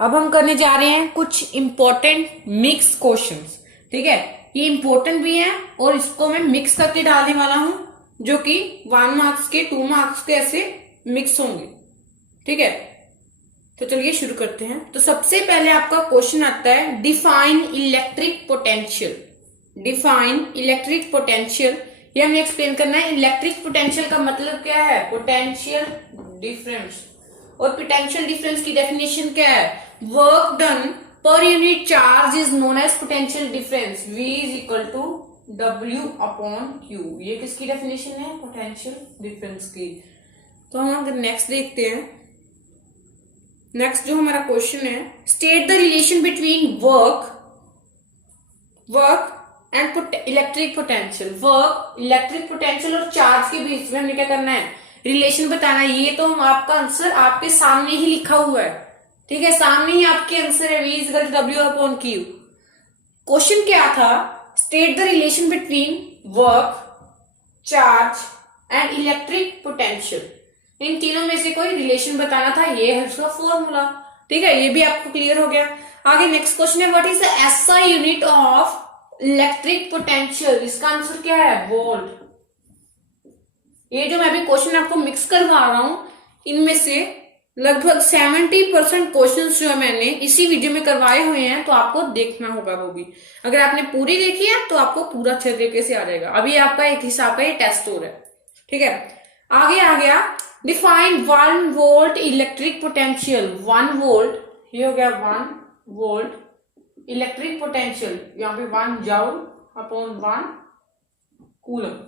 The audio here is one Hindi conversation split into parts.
अब हम करने जा रहे हैं कुछ इंपॉर्टेंट मिक्स क्वेश्चंस। ठीक है, ये इंपॉर्टेंट भी है और इसको मैं मिक्स करके डालने वाला हूं, जो कि 1 मार्क्स के 2 मार्क्स के ऐसे मिक्स होंगे। ठीक है, तो चलिए शुरू करते हैं। तो सबसे पहले आपका क्वेश्चन आता है define electric potential. Define electric potential, ये हमें एक्सप्लेन करना है। इलेक्ट्रिक पोटेंशियल का मतलब क्या है? Potential difference. और पोटेंशियल डिफरेंस की डेफिनेशन क्या है? Work done per unit charge is known as potential difference. V is equal to W upon Q। ये किसकी डेफिनेशन है? पोटेंशियल डिफरेंस की। तो हम अगर नेक्स्ट देखते हैं, नेक्स्ट जो हमारा क्वेश्चन है, state the relation between work and electric potential. Work, electric potential और चार्ज के बीच में हमें क्या करना है? रिलेशन बताना है। ये तो हम आपका आंसर आपके सामने ही लिखा हुआ है। ठीक है, सामने ही आपके आंसर है V is equal to W upon Q। Question क्या था? State the relation between work, charge and electric potential. इन तीनों में से कोई रिलेशन बताना था, ये है उसका फॉर्मूला। ठीक है, ये भी आपको क्लियर हो गया। आगे नेक्स्ट क्वेश्चन है what is the SI unit of electric potential. इसका आंसर क्या है? वोल्ट। ये जो मैं अभी क्वेश्चन आपको मिक्स करवा रहा हूं, इनमें से लगभग 70% क्वेश्चन जो है मैंने इसी वीडियो में करवाए हुए हैं, तो आपको देखना होगा वो भी। अगर आपने पूरी देखी है तो आपको पूरा अच्छे तरीके से आ जाएगा। अभी आपका एक हिसाब का ये टेस्ट हो रहा है। ठीक है, आगे आ गया define 1 volt electric potential. 1 volt, ये हो गया 1 वोल्ट इलेक्ट्रिक पोटेंशियल। यहाँ पे 1 जूल अपॉन 1 कूलम।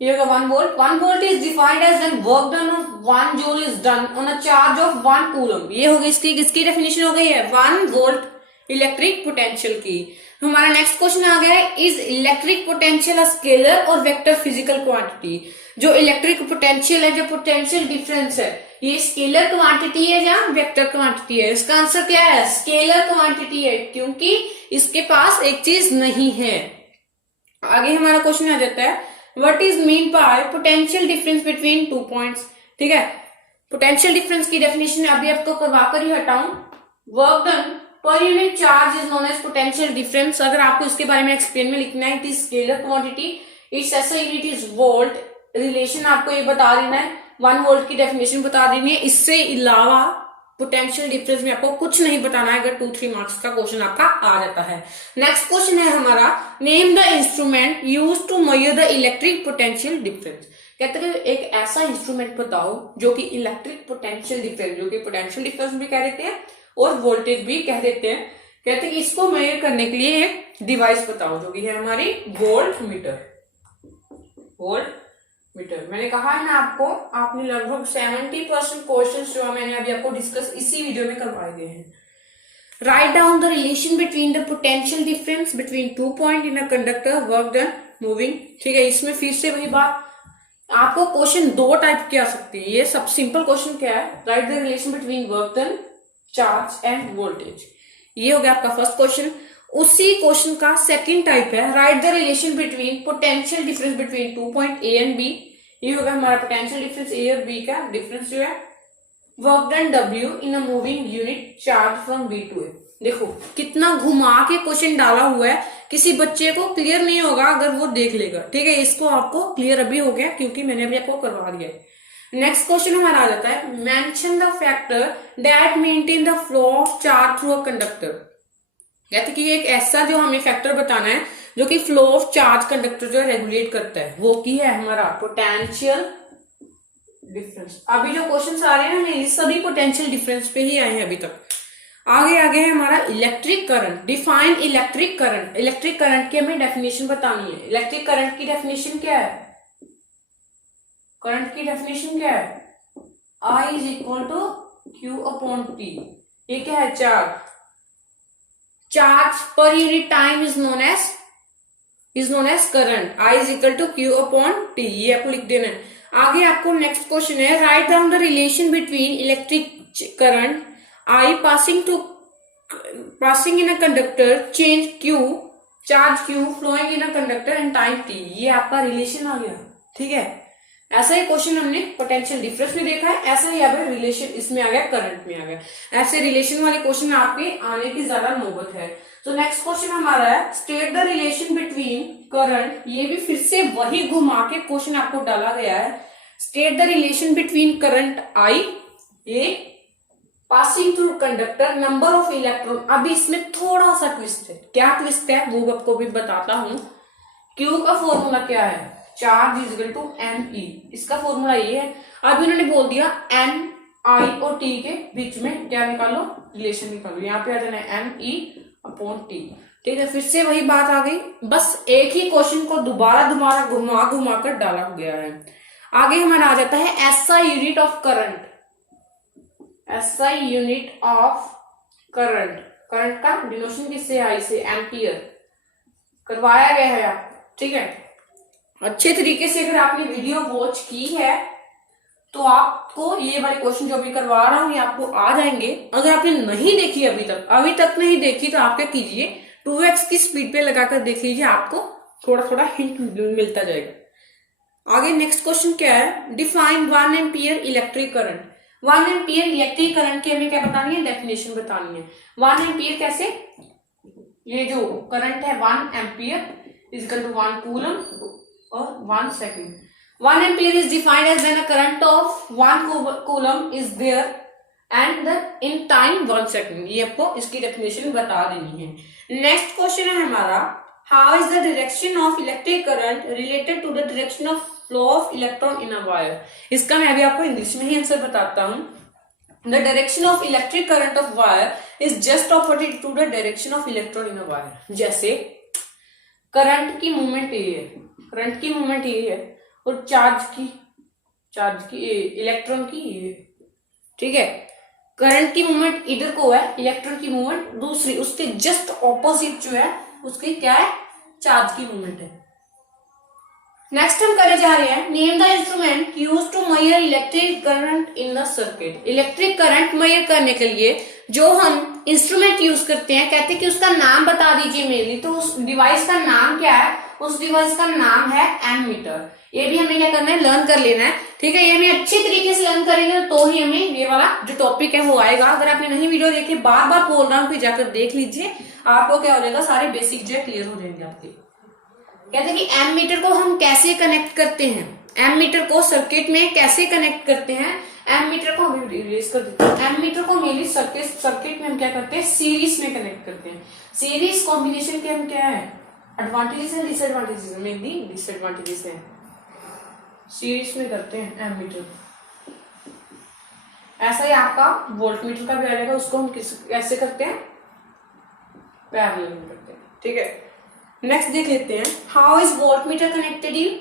ये होगा 1 volt. 1 volt is defined as when work done of 1 joule is done on a charge of 1 coulomb. ये हो गई इसकी डेफिनेशन हो गई है 1 वोल्ट इलेक्ट्रिक पोटेंशियल की। हमारा नेक्स्ट क्वेश्चन आ गया है is electric potential a scalar और वेक्टर फिजिकल क्वांटिटी। जो इलेक्ट्रिक पोटेंशियल है, जो पोटेंशियल डिफरेंस है, ये स्केलर क्वांटिटी है या वेक्टर क्वांटिटी है? इसका आंसर क्या है? स्केलर क्वांटिटी है, क्योंकि इसके पास एक चीज नहीं है। आगे हमारा क्वेश्चन आ जाता है what is mean by potential difference between 2 points. ठीक है, पोटेंशियल डिफरेंस की डेफिनेशन अभी आपको करवाकर ही हटाऊं। Work done per unit charge is known as potential difference. अगर आपको इसके बारे में एक्सप्लेन में लिखना है, it is scalar quantity, it's SI unit is volt. Relation आपको ये बता देना है, 1 वोल्ट की डेफिनेशन बता देनी है। इससे अलावा पोटेंशियल डिफरेंस में आपको कुछ नहीं बताना है, अगर 2-3 मार्क्स का क्वेश्चन आपका आ जाता है। नेक्स्ट क्वेश्चन है हमारा name the instrument used to measure the electric potential difference. कहते हैं एक ऐसा इंस्ट्रूमेंट बताओ जो कि इलेक्ट्रिक पोटेंशियल डिफरेंस, जो कि पोटेंशियल डिफरेंस भी कह देते हैं और वोल्टेज भी कह देते हैं, कहते हैं इसको मेजर करने के लिए एक डिवाइस बताओ, जो कि है हमारी वोल्ट मीटर। वोल्ट मीटर, मैंने कहा है ना आपको, आपने लगभग 70% क्वेश्चन जो मैंने अभी आपको डिस्कस इसी वीडियो में करवाए गए हैं। Right down the relation between the potential difference between 2 point in a conductor, work done, moving. ठीक है, इसमें फिर से वही बात, आपको क्वेश्चन 2 टाइप की आ सकती है। ये सब सिंपल क्वेश्चन क्या है? Write the relation between work done, charge and voltage. ये हो गया आपका फर्स्ट क्वेश्चन। उसी क्वेश्चन का सेकंड टाइप है write the relation between potential difference between 2 point A and B। ये होगा हमारा पोटेंशियल डिफरेंस A और B का डिफरेंस जो है। Work done W in a moving unit charge from B to A। देखो कितना घुमा के क्वेश्चन डाला हुआ है, किसी बच्चे को क्लियर नहीं होगा अगर वो देख लेगा। ठीक है, इसको आपको क्लियर अभी हो गया क्योंकि मैंने अभी आपको करवा दिया है। नेक्स्ट क्वेश्चन हमारा आ जाता है mention the factor that maintain the flow of charge through a conductor. कहते कि एक ऐसा जो हमें फैक्टर बताना है जो कि फ्लो ऑफ चार्ज कंडक्टर जो रेगुलेट करता है, वो की है हमारा पोटेंशियल डिफरेंस। अभी जो क्वेश्चन आ रहे हैं ये सभी पोटेंशियल डिफरेंस पे ही आए हैं अभी तक। आगे है हमारा electric current. Define electric current. Electric current की हमें डेफिनेशन बतानी है। इलेक्ट्रिक करंट की डेफिनेशन क्या है? करंट की डेफिनेशन क्या है? I is equal to Q upon T। ये क्या है? चार्ज पर unit time is known as current. I is equal to Q upon T। ये आपको लिख देना है। आगे आपको नेक्स्ट क्वेश्चन है write down the relation between electric current I passing in a conductor, change Q, charge Q flowing in a conductor and time T। ये आपका रिलेशन आ गया। ठीक है, ऐसा ही क्वेश्चन हमने पोटेंशियल डिफरेंस में देखा है, ऐसा ही अब रिलेशन इसमें आ गया, करंट में आ गया। ऐसे रिलेशन वाले क्वेश्चन आपके आने की ज्यादा नौबत है। तो नेक्स्ट क्वेश्चन हमारा है state the relation between current. ये भी फिर से वही घुमा के क्वेश्चन आपको डाला गया है। State the relation between current I a passing through conductor number of electron. अभी इसमें थोड़ा सा ट्विस्ट है। क्या ट्विस्ट है वो आपको भी बताता हूं। क्यू का फॉर्मूला क्या है, charge is equal to M E. इसका फॉर्मूला ये है। अभी उन्होंने बोल दिया एन आई और टी के बीच में क्या निकालो, रिलेशन निकालो। यहाँ पे आ जाना है एम ई अपॉन टी। ठीक है, फिर से वही बात आ गई, बस एक ही क्वेश्चन को दोबारा घुमा घुमा कर डाला गया है। आगे हमारा आ जाता है SI unit of current. SI unit of current, current का डिनोशन किससे, आई से, एम्पियर करवाया गया है आप। ठीक है, अच्छे तरीके से अगर आपने वीडियो वॉच की है तो आपको ये वाले क्वेश्चन जो भी करवा रहा हूं ये आपको आ जाएंगे। अगर आपने नहीं देखी अभी तक नहीं देखी तो आप क्या कीजिए, 2x की स्पीड पे लगाकर देख लीजिए, आपको थोड़ा थोड़ा हिंट मिलता जाएगा। आगे नेक्स्ट क्वेश्चन क्या है, define 1 ampere electric current. 1 ampere electric current की हमें क्या बतानी है, डेफिनेशन बतानी है। 1 एम्पियर कैसे, ये जो करंट है 1 ampere is equal to 1 coulomb और 1 second. 1 ampere is defined as when a current of 1 coulomb is there and the in time 1 second। ये आपको इसकी डेफिनेशन बता देनी है। नेक्स्ट क्वेश्चन है हमारा, how is the direction of electric current related to the direction of flow of electron in a wire. इसका मैं अभी आपको इंग्लिश में ही आंसर बताता हूँ। The direction of electric current of wire is just opposite to the direction of electron in a wire. जैसे करंट की मूवमेंट ये है, करंट की मूवमेंट ये है और चार्ज की इलेक्ट्रॉन की ये, ठीक है। करंट की मूवमेंट इधर को है, इलेक्ट्रॉन की मूवमेंट दूसरी, उसके जस्ट ऑपोजिट जो है उसकी क्या है, चार्ज की मूवमेंट है। नेक्स्ट हम करे जा रहे हैं, name the instrument used to measure electric current in the circuit. Electric current measure करने के लिए जो हम इंस्ट्रूमेंट यूज करते हैं, कहते हैं कि उसका नाम बता दीजिए मेनली। तो उस डिवाइस का नाम क्या है, उस डिवाइस का नाम है एमीटर। ये भी हमें क्या करना है, लर्न कर लेना है। ठीक है, ये हमें अच्छे तरीके से लर्न करेंगे तो ही हमें ये वाला जो टॉपिक है वो आएगा। अगर आपने नहीं वीडियो देखी, बार बार बोल रहा हूँ कि जाकर देख लीजिए, आपको क्या हो जाएगा, सारे बेसिक जो है क्लियर हो जाएंगे आपके। कहते हैं कि एमीटर को हम कैसे कनेक्ट करते हैं, एमीटर को सर्किट में कैसे कनेक्ट करते हैं। एमीटर को हम रिलीज कर देते हैं। एमीटर को मेनली सर्किट में हम क्या करते हैं, सीरीज में कनेक्ट करते हैं। सीरीज कॉम्बिनेशन के हम क्या है, एडवांटेजेस है, डिसएडवांटेजेस है, मेनली डिसएडवांटेजेस है। सीरीज में करते हैं एमीटर। ऐसा ही आपका वोल्टमीटर का भी आ जाएगा, उसको हम कैसे करते हैं, पैरेलल में करते हैं। ठीक है, नेक्स्ट देख लेते हैं, how is voltmeter connected in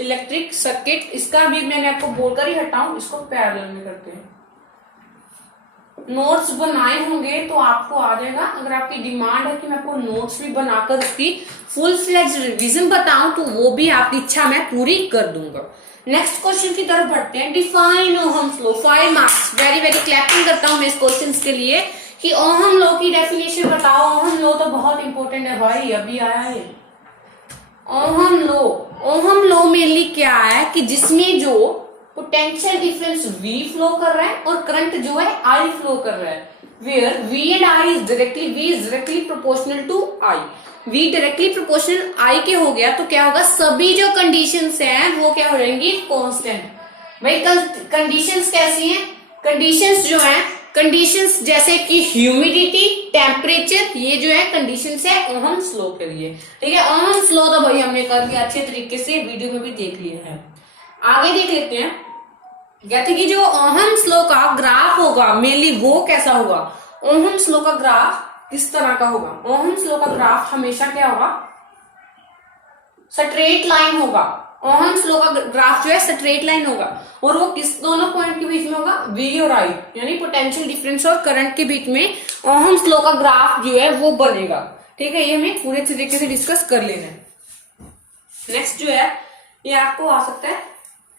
electric circuit. इसका भी मैंने आपको बोलकर ही हटाऊं, इसको पैरेलल में करते हैं। नोट्स बनाए होंगे तो आपको आ जाएगा। अगर आपकी डिमांड है कि मैं आपको नोट्स भी बनाकर उसकी फुल फ्लेज रिवीजन बताऊं तो वो भी आपकी इच्छा मैं पूरी कर दूंगा। नेक्स्ट क्वेश्चन की तरफ बढ़ते हैं, define Ohm's law. 5 marks. Very very clapping करता हूं मैं इस क्वेश्चन के लिए कि ओहम लॉ की डेफिनेशन बताओ। ओहम लॉ तो बहुत इंपॉर्टेंट है भाई, अभी आया है। ओहम लॉ मेनली क्या है कि जिसमें जो पोटेंशियल डिफरेंस V फ्लो कर रहा है और करंट जो है I फ्लो कर रहा है, where V and I is directly proportional to I। V directly proportional I के हो गया तो क्या होगा, सभी जो कंडीशंस हैं वो क्या हो जाएंगी, कांस्टेंट। भाई कंडीशंस कैसी हैं, कंडीशंस जो हैं, कंडीशंस जैसे कि ह्यूमिडिटी, टेम्परेचर, ये जो है कंडीशंस है ओहम्स लॉ के लिए। ठीक है, ओहम्स लॉ तो भाई हमने कर दिया अच्छे तरीके से, वीडियो में भी देख लिया है। आगे देख लेते हैं, कहते कि जो ओहम्स लॉ का ग्राफ होगा मेनली वो कैसा होगा। ओहम्स लॉ का ग्राफ किस तरह का होगा, ओहम्स लॉ का ग्राफ हमेशा क्या होगा, स्ट्रेट लाइन होगा। ओहम्स लॉ का ग्राफ जो है स्ट्रेट लाइन होगा और वो किस दोनों पॉइंट के बीच में होगा, V और I, यानी पोटेंशियल डिफरेंस और करंट के बीच में ओहम्स लॉ का ग्राफ जो है वो बनेगा। ठीक है, ये हमें पूरे तरीके से डिस्कस कर लेना है। नेक्स्ट जो है ये आपको आ सकता है,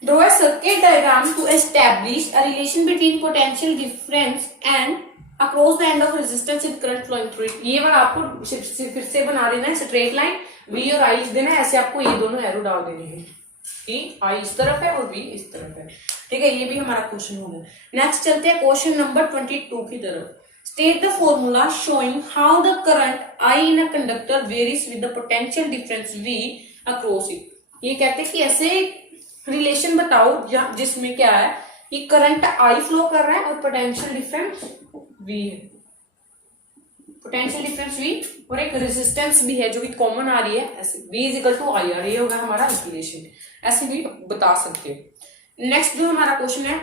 draw a circuit diagram to establish a relation between potential difference and across the end of resistance and current flowing through it। ये वाला आपको फिर से बना देना है, स्ट्रेट लाइन V और I लिख देना है, ऐसे आपको ये दोनों एरो डाल देने हैं। कि आई इस तरफ है और बी इस तरफ है। ठीक है, ये भी हमारा क्वेश्चन हो गया। नेक्स्ट चलते हैं क्वेश्चन नंबर 22 की तरफ। State the formula showing how the current I in a conductor varies with the potential difference V across it. ये कहते हैं कि ऐसे रिलेशन बताओ जिसमें क्या है कि करंट आई फ्लो कर रहा है और पोटेंशियल डिफरेंस वी है, पोटेंशियल डिफरेंस वी और एक रेजिस्टेंस भी है जो कि कॉमन आ रही है, ऐसे V is equal to I R, ये होगा हमारा इक्वेशन। ऐसे भी बता सकते हो। नेक्स्ट जो हमारा क्वेश्चन है,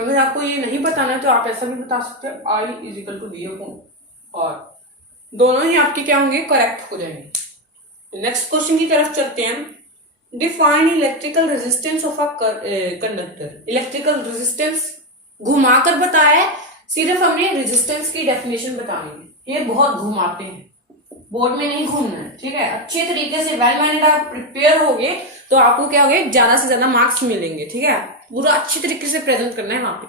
अगर आपको ये नहीं बताना है तो आप ऐसा भी बता सकते हो I is equal to V upon R, दोनों ही आपके क्या होंगे, करेक्ट हो जाएंगे। नेक्स्ट क्वेश्चन की तरफ चलते हैं। Define electrical resistance of a conductor. Electrical resistance घुमाकर बताया है, सिर्फ हमने रेजिस्टेंस की डेफिनेशन बतानी है। ये बहुत घुमाते हैं, बोर्ड में नहीं घूमना है। ठीक है, अच्छे तरीके से वेल माइंडेड आप प्रिपेयर होगे तो आपको क्या होगा, ज्यादा से ज्यादा मार्क्स मिलेंगे। ठीक है, पूरा अच्छी तरीके से प्रेजेंट करना है वहां पे।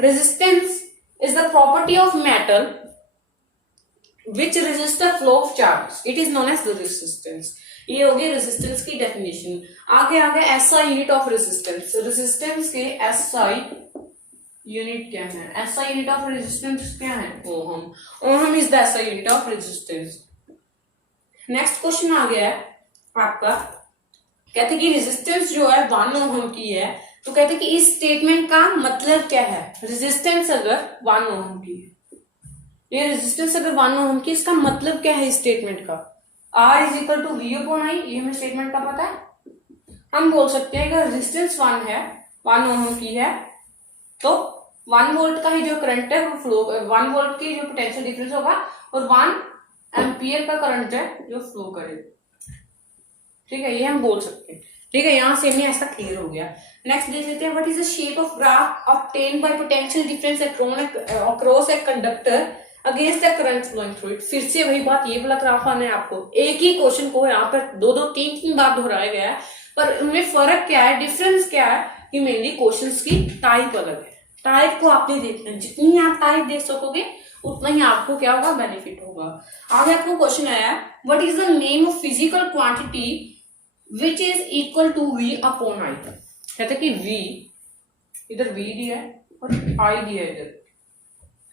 Resistance is the property of metal which resist the flow of charge, it is known as the resistance. ये होगी रेजिस्टेंस की डेफिनेशन। आगे आगे SI unit of resistance, resistance के एसआई यूनिट क्या है, एसआई यूनिट ऑफ रेजिस्टेंस क्या है, ohm. Ohm is the SI unit of resistance. Next question आ गया है आपका, कहते हैं कि रेजिस्टेंस जो है 1 ओहम की है, तो कहते हैं कि इस स्टेटमेंट का मतलब क्या है। रेजिस्टेंस अगर 1 ओहम की है, ये रेजिस्टेंस अगर 1 ओहम की, इसका मतलब क्या है इस स्टेटमेंट का। R is equal to V upon I, ये हमें स्टेटमेंट का पता है। हम बोल सकते हैं अगर रेजिस्टेंस 1 है, 1 ओहम की है, तो 1 वोल्ट का ही जो करंट है वो फ्लो, 1 वोल्ट की जो पोटेंशियल डिफरेंस होगा और 1 एम्पियर का करंट है जो फ्लो करेगा। ठीक है, ये हम बोल सकते हैं। ठीक है, यहां से हमें ऐसा क्लियर हो गया। नेक्स्ट देख लेते हैं, what is the shape of graph obtained by potential difference across a conductor against the current flowing through it. फिर से वही बात, ये वाला ग्राफ आना है आपको। एक ही क्वेश्चन को यहाँ पर 2-3 बार दोहराया गया है, पर उनमें फर्क क्या है, डिफरेंस क्या है कि मेनली क्वेश्चंस की टाइप अलग है। टाइप को आपने देखना है, जितनी आप टाइप देख सकोगे उतना ही आपको क्या होगा, बेनिफिट होगा। आगे आपको क्वेश्चन आया, what is the name of physical quantity which is equal to V upon I. कहते कि वी, इधर वी दिया है और आई दिया है इधर,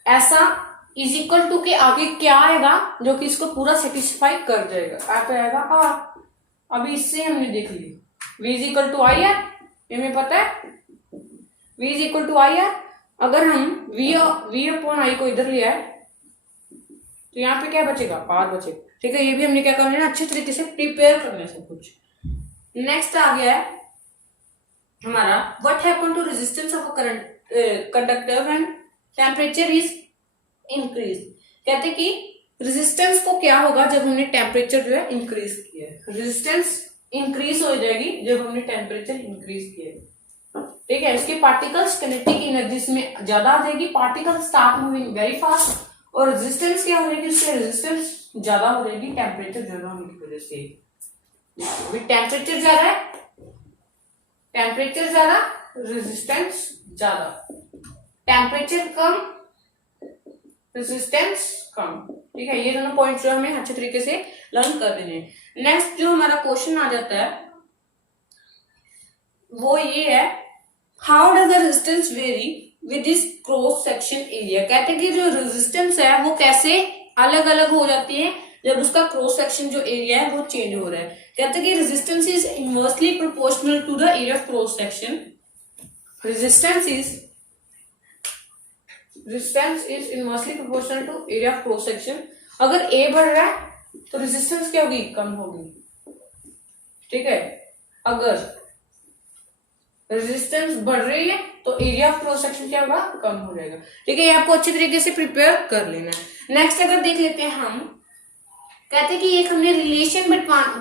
ऐसा इज इक्वल टू के आगे क्या आएगा जो कि इसको पूरा सेटिस्फाई कर जाएगा। आप आएगा आर। अभी इससे हमने देख लिया V is equal to I R, ये हमें पता है v is equal to I R. अगर हम v अपॉन आई को इधर लिया है तो यहाँ पे क्या बचेगा, r बचेगा। ठीक है, ये भी हमने क्या करना है, अच्छे तरीके से प्रिपेयर करना है सब कुछ। नेक्स्ट आ गया है हमारा, what happen to resistance of a current conductor when temperature is increase. कहते कि रेजिस्टेंस को क्या होगा जब हमने टेम्परेचर जो है इंक्रीज किया है। रेजिस्टेंस इंक्रीज हो जाएगी जब हमने टेम्परेचर इंक्रीज किया है। ठीक है, इसके पार्टिकल्स किनेटिक एनर्जी में ज्यादा आ जाएगी, particle start moving very fast, और रेजिस्टेंस क्या हो जाएगी, उससे रेजिस्टेंस ज्यादा हो जाएगी टेम्परेचर ज्यादा होने की वजह से। टेम्परेचर ज्यादा है, टेम्परेचर ज्यादा, रेजिस्टेंस ज्यादा, टेम्परेचर कम, रेजिस्टेंस कम। ठीक है, ये दोनों पॉइंट्स जो हमें अच्छे तरीके से लर्न कर देने। नेक्स्ट जो हमारा क्वेश्चन आ जाता है वो ये है, how does the resistance very with this cross section area. कहते हैं कि जो रेजिस्टेंस है वो कैसे अलग अलग हो जाती है जब उसका क्रॉस सेक्शन जो एरिया है वो चेंज हो रहा है। कहते हैं कि resistance is inversely proportional to the area of cross section. Resistance is inversely proportional to area of cross section. अगर ए बढ़ रहा है तो रेजिस्टेंस क्या होगी, कम होगी। ठीक है, अगर रेजिस्टेंस बढ़ रही है तो एरिया ऑफ क्रॉस सेक्शन क्या होगा, कम हो जाएगा। ठीक है, ये आपको अच्छे तरीके से प्रिपेयर कर लेना है। नेक्स्ट अगर देख लेते हैं हम, कहते हैं कि एक हमने रिलेशन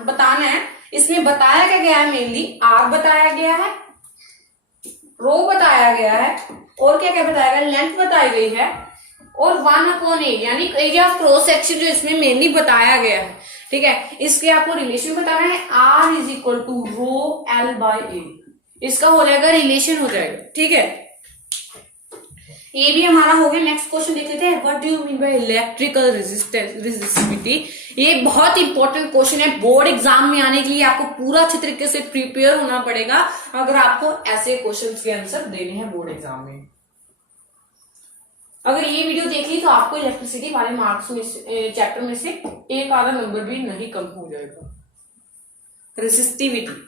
बताना है। इसमें बताया क्या गया है, मेनली आर बताया गया है, रो बताया गया है, और क्या क्या बताया गया, लेंथ बताई गई है, और 1 अपॉन ए यानी एरिया ऑफ क्रॉस सेक्शन जो इसमें मेनली बताया गया है। ठीक है, इसके आपको रिलेशन बताना है, R is equal to rho L by A, इसका हो जाएगा रिलेशन हो जाएगा। ठीक है, ये भी हमारा हो गया। नेक्स्ट क्वेश्चन देख लेते हैं, what do you mean by electrical resistivity. ये बहुत इंपॉर्टेंट क्वेश्चन है, बोर्ड एग्जाम में आने के लिए आपको पूरा अच्छे तरीके से प्रिपेयर होना पड़ेगा अगर आपको ऐसे क्वेश्चन के आंसर देने हैं बोर्ड एग्जाम में। अगर ये वीडियो देख ली तो आपको इलेक्ट्रिसिटी वाले मार्क्स में चैप्टर में से एक आधा नंबर भी नहीं कम हो जाएगा। रेजिस्टिविटी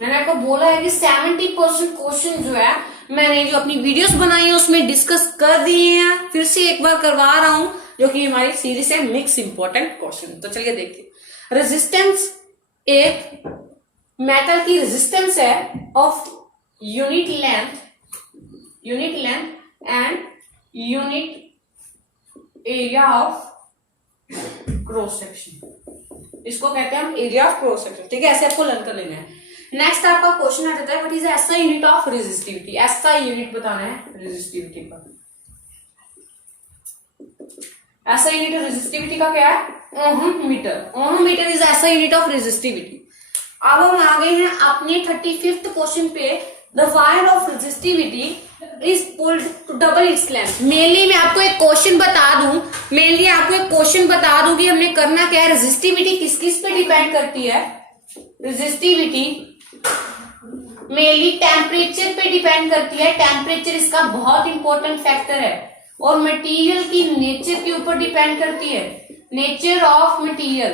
मैंने आपको बोला है कि 70% क्वेश्चन जो है मैंने जो अपनी वीडियोस बनाई है उसमें डिस्कस कर दिए हैं, फिर से एक बार करवा रहा हूं, जो कि हमारी सीरीज है मिक्स इंपॉर्टेंट क्वेश्चन। तो चलिए देखिए, रेजिस्टेंस एक मेटल की रेजिस्टेंस है of unit length and unit area of cross section, इसको कहते हैं हम एरिया ऑफ क्रॉस सेक्शन। ठीक है, ऐसे आपको लर्न कर लेना है। नेक्स्ट आपका क्वेश्चन आ जाता है, what is SI unit of resistivity. SI unit बताना है रेजिस्टिविटी का। एसआई यूनिट ऑफ रेजिस्टिविटी का क्या है? Ohm metre. Ohm metre is SI unit of resistivity. अब हम आ गए हैं अपने 35th क्वेश्चन पे, the wire of resistivity is pulled to double its length. Mainly मैं आपको एक क्वेश्चन बता दूं कि हमने करना क्या है। रेजिस्टिविटी किस किस पे डिपेंड करती है? रेजिस्टिविटी मेनली टेम्परेचर पे डिपेंड करती है। टेम्परेचर इसका बहुत इंपॉर्टेंट फैक्टर है। और मटेरियल की नेचर के ऊपर डिपेंड करती है, नेचर ऑफ मटेरियल।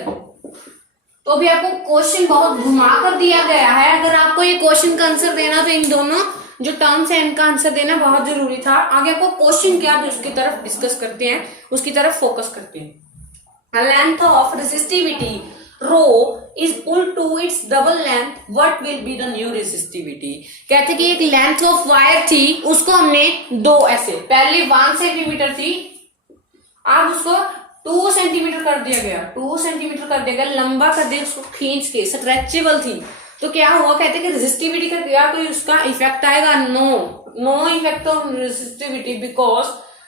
तो भी आपको क्वेश्चन बहुत घुमा कर दिया गया है। अगर आपको ये क्वेश्चन का आंसर देना तो इन दोनों जो टर्म्स है इनका आंसर देना बहुत जरूरी था। आगे आपको क्वेश्चन क्या है उसकी तरफ डिस्कस करते हैं, उसकी तरफ फोकस करते हैं। Length of resistivity rho is equal to its double length, what will be the new resistivity. कहते कि एक लेंथ ऑफ वायर थी, उसको हमने दो ऐसे, पहले 1 सेंटीमीटर थी, अब उसको 2 सेंटीमीटर कर दिया गया, 2 सेंटीमीटर कर दिया गया, लंबा कर दिया, उसको खींच के स्ट्रेचेबल थी। तो क्या हुआ, कहते कि रेजिस्टिविटी का क्या कोई उसका इफेक्ट आएगा? No effect of resistivity, because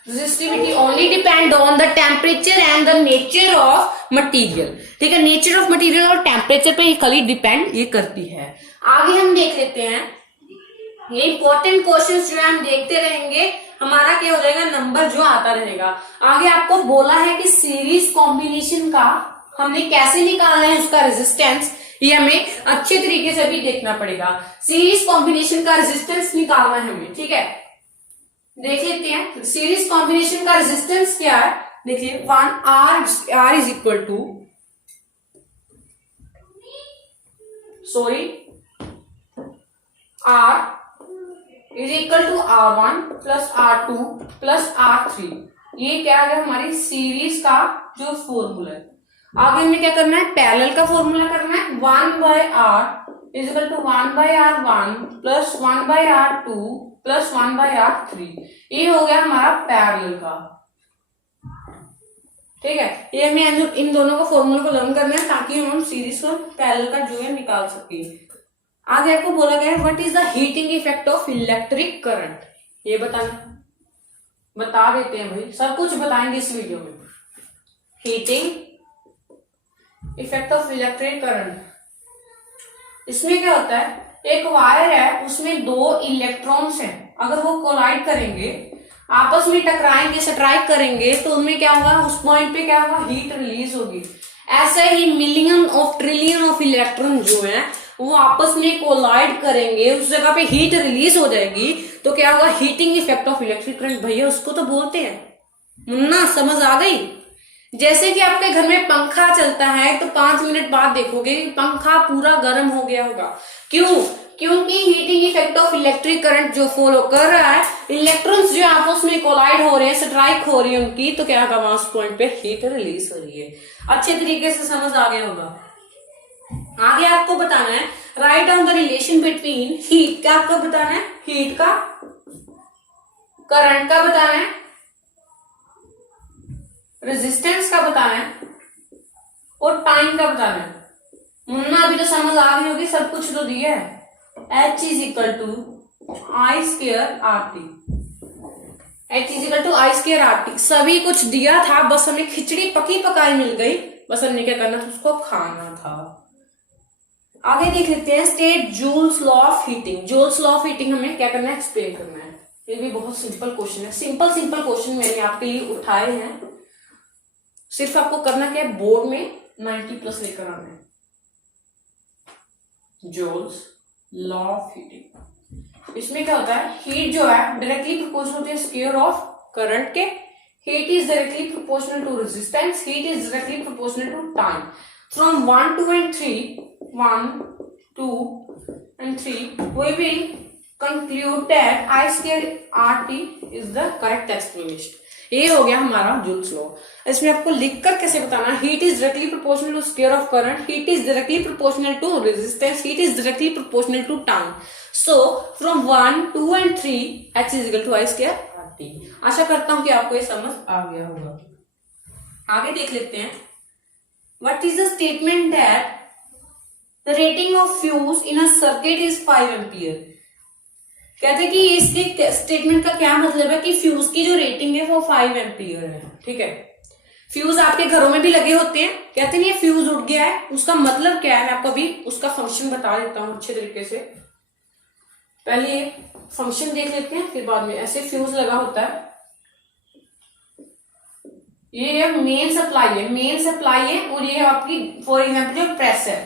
resistivity only depend on the temperature and the nature of material। ठीक है, नेचर ऑफ मटेरियल और टेम्परेचर पे खाली डिपेंड ये करती है। आगे हम देख लेते हैं, ये इंपॉर्टेंट क्वेश्चंस जो है हम देखते रहेंगे, हमारा क्या हो जाएगा, नंबर जो आता रहेगा। आगे आपको बोला है कि सीरीज कॉम्बिनेशन का हमने कैसे निकालना है उसका रेजिस्टेंस, ये हमें अच्छे तरीके से भी देखना पड़ेगा। सीरीज कॉम्बिनेशन का रेजिस्टेंस निकालना है हमें। ठीक है, देख लेते हैं सीरीज कॉम्बिनेशन का रेजिस्टेंस क्या है। देखिए 1 R is equal to R is equal to R1 plus R2 plus R3। ये क्या है हमारी सीरीज का जो फॉर्मूला है। आगे हमें क्या करना है, पैरेलल का फॉर्मूला करना है। 1/R is equal to 1/R1 plus 1/R2 plus 1/R3। ये हो गया हमारा पैरेलल का। ठीक है, ये हमें इन दोनों का फॉर्मूला को लर्न करना है ताकि हम सीरीज को पैरेलल का जो है निकाल सके। आगे आपको बोला गया है what is the heating effect of electric current. ये बता देते हैं भाई, सब कुछ बताएंगे इस वीडियो में। Heating effect of electric current, इसमें क्या होता है, एक वायर है उसमें 2 इलेक्ट्रॉन्स हैं, अगर वो कोलाइड करेंगे, आपस में टकराएंगे, स्ट्राइक करेंगे, तो उनमें क्या होगा, उस पॉइंट पे क्या होगा, हीट रिलीज होगी। ऐसे ही million of trillion of electron जो है वो आपस में कोलाइड करेंगे, उस जगह पे हीट रिलीज हो जाएगी, तो क्या होगा, heating effect of electric current. भैया उसको तो बोलते हैं, मुन्ना समझ आ गई। जैसे कि आपके घर में पंखा चलता है तो 5 मिनट बाद देखोगे पंखा पूरा गर्म हो गया होगा। क्यों? क्योंकि heating effect of electric current जो फॉलो कर रहा है, इलेक्ट्रॉन्स जो आपस में कोलाइड हो रहे हैं, स्ट्राइक हो रही है उनकी, तो क्या होगा, वहां उस पॉइंट पे हीट रिलीज हो रही है। अच्छे तरीके से समझ आ गया होगा। आगे आपको बताना है write down the relation between heat, क्या आपको बताना है, हीट का, करंट का बताना है, रेजिस्टेंस का बताना है और टाइम का बताना है। मुन्ना अभी तो समझ आ गई होगी, सब कुछ तो दिया है। H is equal to I square R T, H is equal to I square R T, सभी कुछ दिया था, बस हमें खिचड़ी पकी पकाई मिल गई, बस हमने क्या करना था, उसको खाना था। आगे देख लेते हैं state joules law of heating. Joules law of heating हमें क्या करना है, एक्सप्लेन करना है। ये भी बहुत सिंपल क्वेश्चन है, सिंपल सिंपल क्वेश्चन मैंने आपके लिए उठाए हैं। सिर्फ आपको करना क्या है, बोर्ड में 90+ लेकर आना है। जूल्स लॉ ऑफ हीटिंग, इसमें क्या होता है, हीट जो है डायरेक्टली प्रोपोर्शनल होती है स्क्वायर ऑफ करंट के। Heat is directly proportional to resistance, heat is directly proportional to time. From 1, 2 and 3, 1, 2 and 3, we will conclude that I square RT is the correct explanation। ये हो गया हमारा जूल्स लॉ। इसमें आपको लिखकर कैसे बताना, heat is directly proportional to square of current, heat is directly proportional to resistance, heat is directly proportional to time. So from 1, 2 and 3 H is equal to I square RT। आशा करता हूं कि आपको ये समझ आ गया होगा। आगे देख लेते हैं, what is the statement that the rating of fuse in a circuit is 5 ampere. कहते हैं कि इसके स्टेटमेंट का क्या मतलब है कि फ्यूज की जो रेटिंग है वो 5 एम्पियर है। ठीक है, फ्यूज आपके घरों में भी लगे होते हैं, कहते हैं ये फ्यूज उड़ गया है, उसका मतलब क्या है, मैं आपको अभी उसका फंक्शन बता देता हूं अच्छे तरीके से। पहले ये फंक्शन देख लेते हैं, फिर बाद में। ऐसे फ्यूज लगा होता है, ये मेन सप्लाई है, मेन सप्लाई है, और ये आपकी फॉर एग्जाम्पल जो प्रेस है,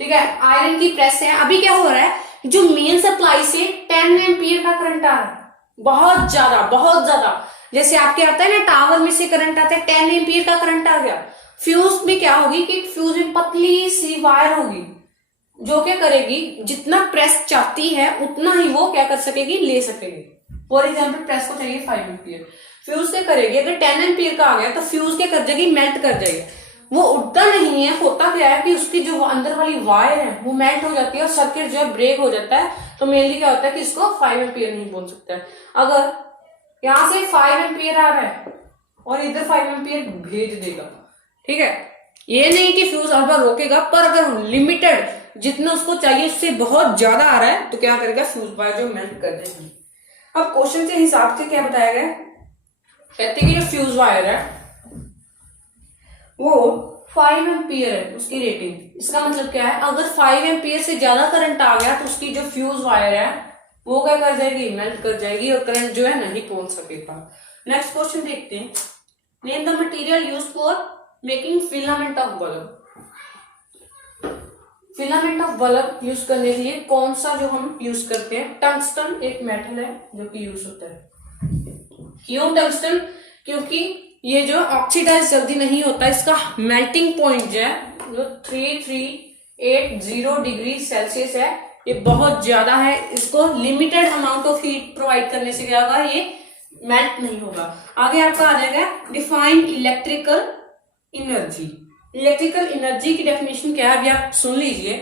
ठीक है, आयरन की प्रेस है। अभी क्या हो रहा है, जो मेन सप्लाई से 10 एम्पियर का करंट आ रहा है, बहुत ज्यादा बहुत ज्यादा। जैसे आपके आता है ना टावर में से करंट आता है, 10 एम्पियर का करंट आ गया। फ्यूज में क्या होगी कि फ्यूज में पतली सी वायर होगी, जो क्या करेगी, जितना प्रेस चाहती है उतना ही वो क्या कर सकेगी, ले सकेगी। फॉर एग्जाम्पल प्रेस को चाहिए 5 एम्पियर, फ्यूज क्या करेगी, अगर 10 एम्पियर का आ गया तो फ्यूज क्या कर जाएगी, मेल्ट कर जाएगी। वो उड़ता नहीं है, होता क्या है कि उसकी जो अंदर वाली वायर है वो मेल्ट हो जाती है और सर्किट जो है ब्रेक हो जाता है। तो मेनली क्या होता है कि इसको 5 एम्पियर नहीं बोल सकता है। अगर यहां से 5 एम्पियर आ रहा है और इधर 5 एम्पियर भेज देगा, ठीक है, ये नहीं कि फ्यूज हर बार रोकेगा, पर अगर लिमिटेड जितना उसको चाहिए उससे बहुत ज्यादा आ रहा है तो क्या करेगा, फ्यूज वायर जो मेल्ट कर देगी। अब क्वेश्चन के हिसाब से क्या बताया गया, कहते हैं कि जो फ्यूज वायर है वो 5 एम्पियर है उसकी रेटिंग। इसका मतलब क्या है, अगर 5 एम्पियर से ज्यादा करंट आ गया तो उसकी जो फ्यूज वायर है वो क्या कर जाएगी, मेल्ट कर जाएगी और करंट जो है नहीं पहुंच सकेगा। नेक्स्ट क्वेश्चन देखते हैं, name the material used for making filament of bulb. Filament of bulb use करने के लिए कौन सा जो हम यूज करते हैं, टंगस्टन एक मेटल है जो कि यूज होता है। क्यों टंगस्टन, क्योंकि ये जो ऑक्सीडाइज जल्दी नहीं होता, इसका मेल्टिंग पॉइंट जो है जो 3380 डिग्री सेल्सियस है, ये बहुत ज्यादा है। इसको limited amount of heat provide करने से क्या होगा, ये मेल्ट नहीं होगा। आगे आपका आ जाएगा define electrical energy. Electrical energy की डेफिनेशन क्या है, अभी आप सुन लीजिए।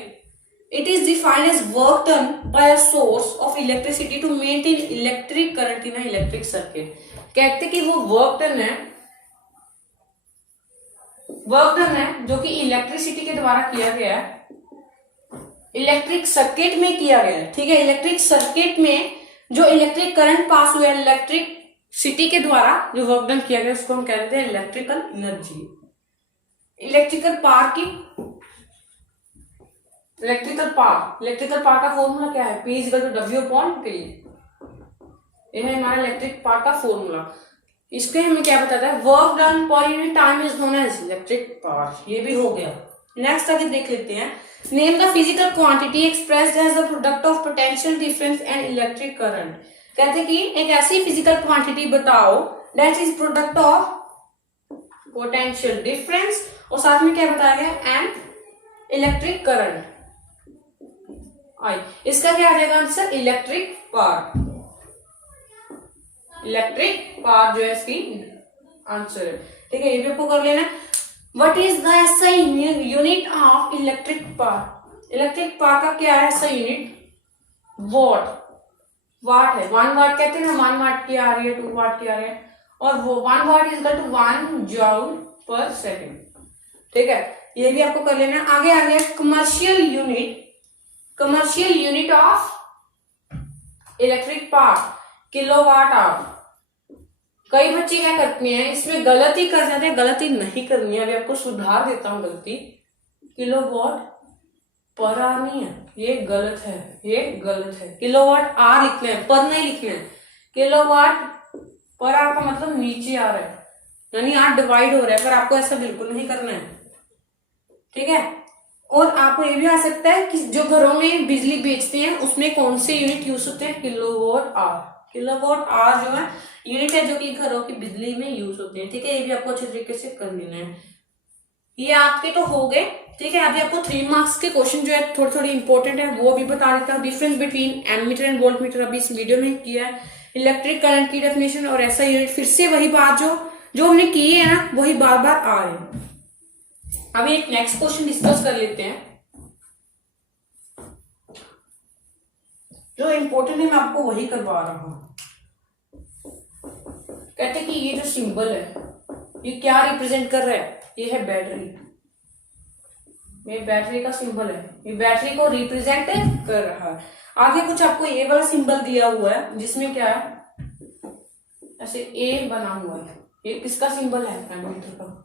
It is defined as work done by a source of electricity to maintain electric current in electric circuit. कहते कि वो वर्क डन है, वर्क डन है जो कि इलेक्ट्रिसिटी के द्वारा किया गया है, इलेक्ट्रिक सर्किट में किया गया है। ठीक है, इलेक्ट्रिक सर्किट में जो इलेक्ट्रिक करंट पास हुआ है इलेक्ट्रिक सिटी के द्वारा जो वर्क डन किया गया उसको हम कहते हैं इलेक्ट्रिकल एनर्जी। इलेक्ट्रिकल पावर की इलेक्ट्रिकल पावर का फॉर्मूला क्या है, P equal to W upon T। ये है हमारा इलेक्ट्रिक पावर का फॉर्मूला। इसके हमें क्या बताता है, work done per unit time is known as electric power. ये भी हो गया। नेक्स्ट आगे देख लेते हैं, name the physical quantity expressed as the product of potential difference and electric current. कहते हैं कि एक ऐसी फिजिकल क्वांटिटी बताओ that is product of potential difference और साथ में क्या बताया गया, एंड इलेक्ट्रिक करंट। इसका क्या आ जाएगा answer, electric power. Electric power जो है इसकी आंसर है। ठीक है, ये भी आपको कर लेना। What is the SI unit of electric power. Electric power का क्या है एसआई यूनिट, वॉट। वाट है, 1 वाट कहते हैं ना, 1 वाट की आ रही है, 2 वाट की आ रही है, और वो 1 watt is equal to 1 joule per second. ठीक है, ये भी आपको कर लेना। आगे आ गया commercial unit of electric power, kilowatt hour. कई बच्चे क्या करते हैं, इसमें गलती कर जाते हैं, गलती नहीं करनी है, अभी आपको सुधार देता हूं गलती। किलोवाट पर आर नहीं है, ये गलत है, ये गलत है। किलोवाट आर लिखना है, पर नहीं लिखना है। किलोवाट पर आर का मतलब नीचे आ रहा है, यानी आर डिवाइड हो रहा है, पर आपको ऐसा बिल्कुल नहीं करना है, ठीक है। और आपको ये भी आ सकता है कि जो घरों में बिजली बेचते हैं उसमें कौन से यूनिट यूज होते हैं, किलोवाट आर। किलोवाट आर जो है यूनिट है जो कि घरों की बिजली में यूज होते हैं, ठीक है। ये भी आपको अच्छे तरीके से कर लेना है। ये आपके तो हो गए, ठीक है। अभी आपको 3 मार्क्स के क्वेश्चन जो है थोड़ी थोड़ी इंपॉर्टेंट है वो भी बता देता हूँ। Difference between ammeter and voltmeter अभी इस वीडियो में किया है। इलेक्ट्रिक करंट की डेफिनेशन और ऐसा यूनिट, फिर से वही बात जो हमने की है ना, वही बार बार आ रहे हैं। अभी एक नेक्स्ट क्वेश्चन डिस्कस कर लेते हैं जो इंपॉर्टेंट है, मैं आपको वही करवा रहा हूं। कहते कि ये जो सिंबल है ये क्या रिप्रेजेंट कर रहा है, ये है बैटरी। ये बैटरी का सिंबल है, ये बैटरी को रिप्रेजेंट कर रहा है। आगे कुछ आपको ये वाला सिंबल दिया हुआ है जिसमें क्या है, ऐसे ए बना हुआ है, ये किसका सिंबल है, एमीटर का।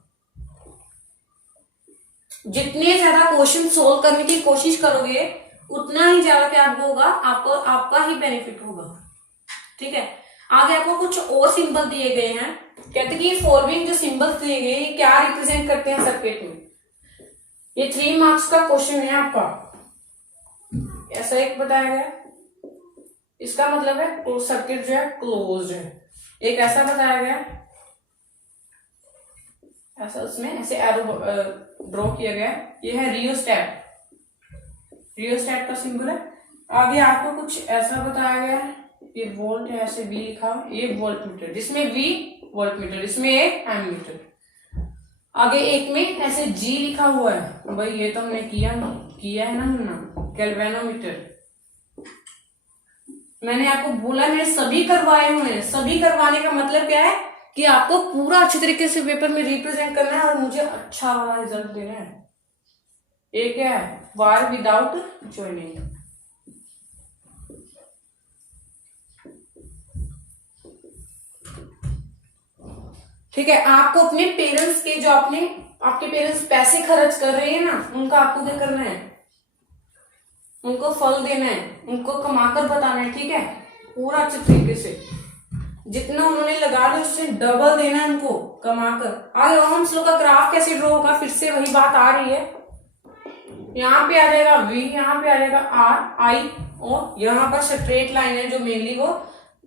जितने ज्यादा क्वेश्चन सोल्व करने की कोशिश करोगे उतना ही ज्यादा क्या होगा, आपको आपका ही बेनिफिट होगा, ठीक है। आगे आपको कुछ और सिंबल दिए गए हैं। कहते कि ये फॉलोइंग जो सिंबल्स दिए गए ये क्या रिप्रेजेंट करते हैं सर्किट में। ये 3 मार्क्स का क्वेश्चन है आपका। ऐसा एक बताया गया, इसका मतलब है सर्किट जो है क्लोज्ड है। एक ऐसा बताया गया, ऐसा उसमें ऐसे एरो ड्रॉ किया गया, ये है रियोस्टेट। रियोस्टेट का सिंबल है। आगे आपको कुछ ऐसा बताया गया है, ये वोल्ट है, ऐसे V लिखा, ये वोल्ट मीटर, जिसमें V वोल्ट मीटर, इसमें एक एमीटर। आगे एक में ऐसे G लिखा हुआ है, भाई ये तो हमने किया है ना, गैल्वेनोमीटर। मैंने आपको बोला, मैंने सभी करवाए हुए हैं। सभी करवाने का मतलब क्या है कि आपको पूरा अच्छे तरीके से पेपर में रिप्रेजेंट करना है और मुझे अच्छा वाला रिजल्ट देना है। ये क्या है, वायर विदाउट ज्वाइनिंग। ठीक है, आपको अपने पेरेंट्स के जो आपके पेरेंट्स पैसे खर्च कर रहे हैं ना, उनका आपको क्या करना है, उनको फल देना है, उनको कमाकर बताना है, ठीक है, पूरा अच्छे तरीके से। जितना उन्होंने लगा लिया उससे डबल देना है उनको कमाकर। आगे ओम्स लॉ का ग्राफ कैसे ड्रॉ होगा, फिर से वही बात आ रही है। यहाँ पे आ जाएगा V, यहाँ पे आ जाएगा R I, और यहाँ पर स्ट्रेट लाइन है जो मेनली वो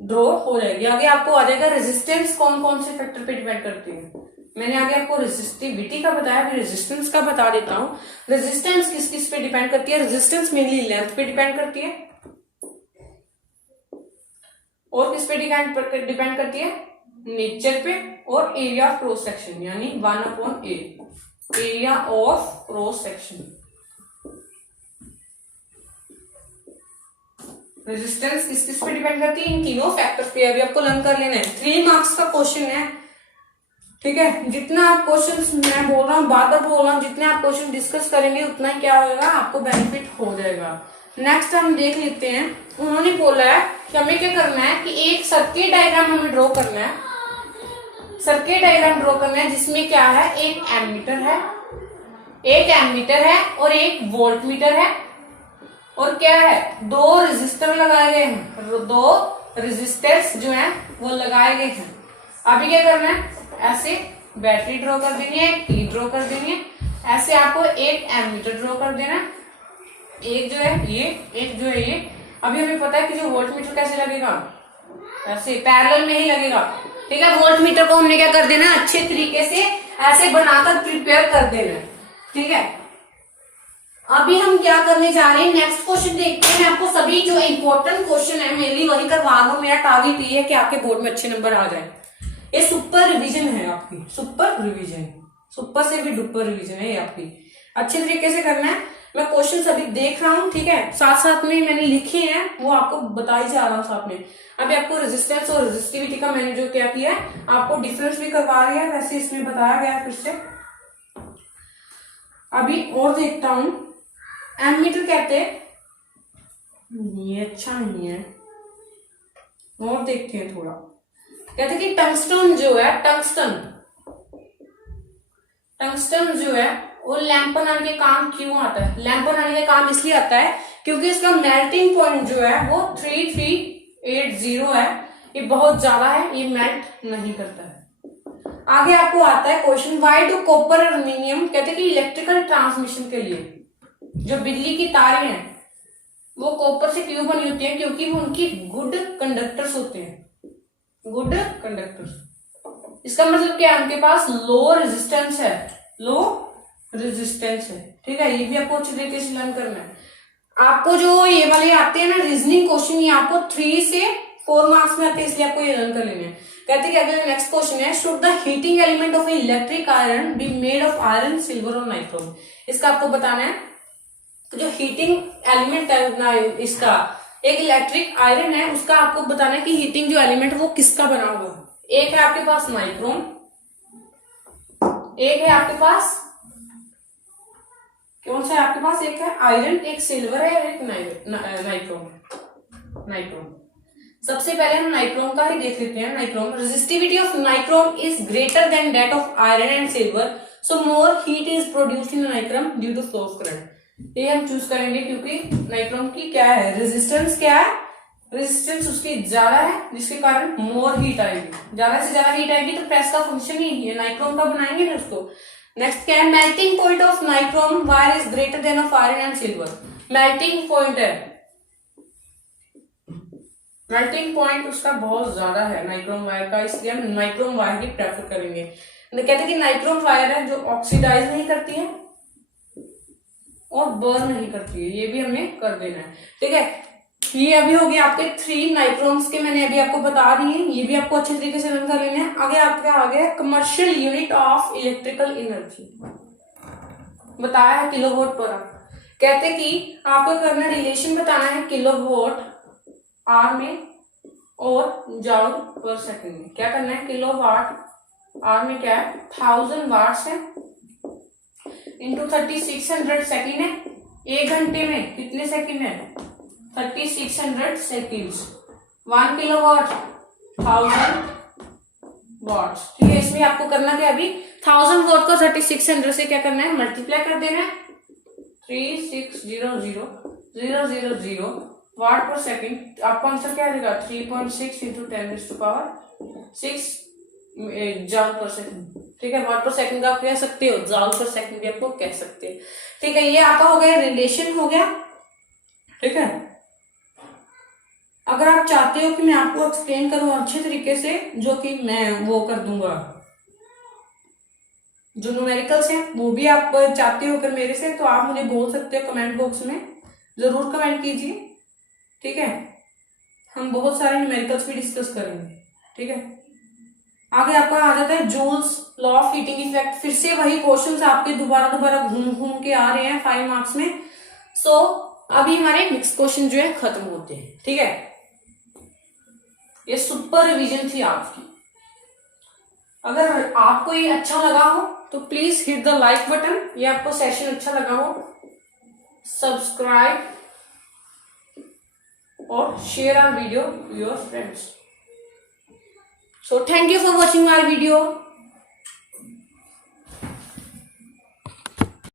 ड्रॉ हो जाएगी। आगे आपको आ जाएगा रेजिस्टेंस कौन कौन से फैक्टर पे डिपेंड करती है। मैंने आगे आपको रेजिस्टिविटी का बताया, फिर रेजिस्टेंस का बता देता हूँ। रेजिस्टेंस किस किस पे डिपेंड करती है, रेजिस्टेंस मेनली लेंथ पे डिपेंड करती है, और किस पे डिपेंड करती है, नेचर पे, और एरिया ऑफ क्रॉस सेक्शन, यानी 1/A, area of cross section. Resistance किस किस पे डिपेंड करती है, इन तीनों फैक्टर्स पे। अभी आपको लर्न कर लेना है। 3 मार्क्स का क्वेश्चन है, ठीक है। जितना आप क्वेश्चन, मैं बोल रहा हूँ, बार बार बोल रहा हूँ, जितने आप क्वेश्चन डिस्कस करेंगे उतना ही क्या होगा, आपको बेनिफिट हो जाएगा। नेक्स्ट हम देख लेते हैं। उन्होंने बोला है कि हमें क्या करना है कि एक सर्किट डायग्राम हमें ड्रॉ करना है। सर्किट डायग्राम ड्रॉ करना है जिसमें क्या है, एक एमीटर है और एक वोल्ट मीटर है, और क्या है, 2 रेजिस्टर लगाए गए हैं, 2 रेजिस्टर्स जो हैं वो लगाए गए हैं। अभी क्या करना है, ऐसे बैटरी ड्रॉ कर देनी है, T ड्रॉ कर देनी है। ऐसे आपको एक एमीटर ड्रॉ कर देना है, एक जो है ये, एक जो है ये। अभी हमें पता है कि जो वोल्ट मीटर कैसे लगेगा, ऐसे पैरेलल में ही लगेगा, ठीक है। वोल्ट मीटर को हमने क्या कर देना, अच्छे तरीके से ऐसे बनाकर प्रिपेयर कर देना, ठीक है। अभी हम क्या करने जा रहे हैं, नेक्स्ट क्वेश्चन देखते हैं। मैं आपको सभी जो इंपॉर्टेंट क्वेश्चन है मेनली वही करवा दूं। मेरा टारगेट ये है कि आपके बोर्ड में अच्छे नंबर आ जाए। ये सुपर रिवीजन है आपकी, सुपर रिवीजन, सुपर से भी डुपर रिवीजन है ये आपकी। अच्छे तरीके से करना है। मैं क्वेश्चन अभी देख रहा हूँ, ठीक है, साथ साथ में मैंने लिखे हैं वो आपको बताई जा रहा हूँ साथ में। अभी आपको रेजिस्टेंस और रेजिस्टिविटी का मैंने जो क्या किया है, आपको डिफरेंस भी करवा रही है, वैसे इसमें बताया गया है फिर से। अभी और देखता हूं, एमीटर कहते ये अच्छा नहीं है, और देखते हैं थोड़ा। कहते कि टंगस्टन जो है, टंगस्टन जो है और लैंप बनाने का काम क्यों आता है? लैंप बनाने का काम इसलिए आता है क्योंकि इसका मेल्टिंग पॉइंट जो है वो 3380 है, ये बहुत ज्यादा है, ये मेल्ट नहीं करता है। आगे आपको आता है क्वेश्चन, व्हाई डू कॉपर और एल्यूमिनियम, कहते हैं कि इलेक्ट्रिकल ट्रांसमिशन के लिए जो बिजली की तारें हैं वो कॉपर से क्यों बनी होती है? क्योंकि वो उनकी गुड कंडक्टर्स होते हैं, गुड कंडक्टर्स। इसका मतलब क्या है? उनके पास लो रेजिस्टेंस है, लो रेजिस्टेंस है। ठीक है, ये भी आपको अच्छे तरीके से लर्न करना है। आपको जो ये वाले आते हैं ना रीजनिंग क्वेश्चन, ये आपको 3 से 4 मार्क्स में आते हैं, इसलिए आपको ये लर्न कर लेने हैं। कहते हैं कि अगला नेक्स्ट क्वेश्चन है, should the heating element of electric iron be made of iron, silver और नाइट्रोम। इसका आपको बताना है जो हीटिंग एलिमेंट है इसका, एक इलेक्ट्रिक आयरन है, उसका आपको बताना है कि हीटिंग जो एलिमेंट वो किसका बना हुआ है। एक है आपके पास नाइट्रोम, एक है आपके पास कौन सा है आपके पास, एक है आयरन, एक सिल्वर है और एक नाइट्रोम। सबसे पहले हम नाइट्रोम का ही देख लेते हैं। Nichrome, resistivity of nichrome is greater than that of iron and silver, so more heat is produced in nichrome due to flow of current. ये हम चूज करेंगे क्योंकि नाइट्रोम की क्या है, रेजिस्टेंस क्या है, रेजिस्टेंस उसकी ज्यादा है, जिसके कारण मोर हीट आएगी। ज्यादा से ज्यादा हीट आएगी तो प्रेस का फंक्शन ही है, नाइट्रोम का बनाएंगे ना उसको। नेक्स्ट क्या है, melting point of nichrome wire is greater than of iron and silver. Melting point है, मेल्टिंग पॉइंट उसका बहुत ज्यादा है नाइट्रोम वायर का, इसलिए हम नाइट्रोम वायर ही प्रेफर करेंगे। कहते हैं कि नाइट्रोम वायर है जो ऑक्सीडाइज नहीं करती है और बर्न नहीं करती है, ये भी हमें कर देना है। ठीक है, ये अभी हो गए आपके 3 नाइट्रोम्स के, मैंने अभी आपको बता दिए, ये भी आपको अच्छे तरीके से लर्न कर लेने हैं। आगे आपका आ गया commercial unit of electrical energy, बताया है किलोवाट पर आवर। कहते कि आपको करना रिलेशन बताना है किलोवाट आर में और जूल पर सेकंड में। क्या करना है, किलोवाट आर में क्या है 1000 वाट्स है इंटू 3600 सेकेंड है। 1 घंटे में कितने सेकेंड है 3600 सेकेंड्स। 1 kilowatt 1000 watts. ठीक है, इसमें आपको करना क्या, अभी 1000 वाट को 3600 से क्या करना है, मल्टीप्लाई कर देना है। 3600 वाट पर सेकेंड। आपका आंसर क्या आएगा 3.6 इंटू 10⁻6 जूल पर सेकेंड। ठीक है, वाट पर सेकेंड का आप कह सकते हो, जूल पर सेकेंड भी आपको कह सकते हैं। ठीक है, ये आपका हो गया रिलेशन हो गया। ठीक है, अगर आप चाहते हो कि मैं आपको एक्सप्लेन करूं अच्छे तरीके से, जो कि मैं वो कर दूंगा, जो न्यूमेरिकल्स हैं वो भी आप चाहते हो कर मेरे से, तो आप मुझे बोल सकते हो कमेंट बॉक्स में, जरूर कमेंट कीजिए। ठीक है, हम बहुत सारे न्यूमेरिकल्स भी डिस्कस करेंगे। ठीक है, आगे आपका आ जाता है joules law of heating effect. फिर से वही क्वेश्चंस आपके दोबारा घूम घूम के आ रहे हैं 5 मार्क्स में। सो अभी हमारे मिक्स क्वेश्चन जो है खत्म होते हैं। ठीक है, ये सुपर रिवीजन थी आपकी। अगर आपको ये अच्छा लगा हो तो please hit the like button, ये आपको सेशन अच्छा लगा हो, सब्सक्राइब और share our video to your friends. So thank you for watching our video.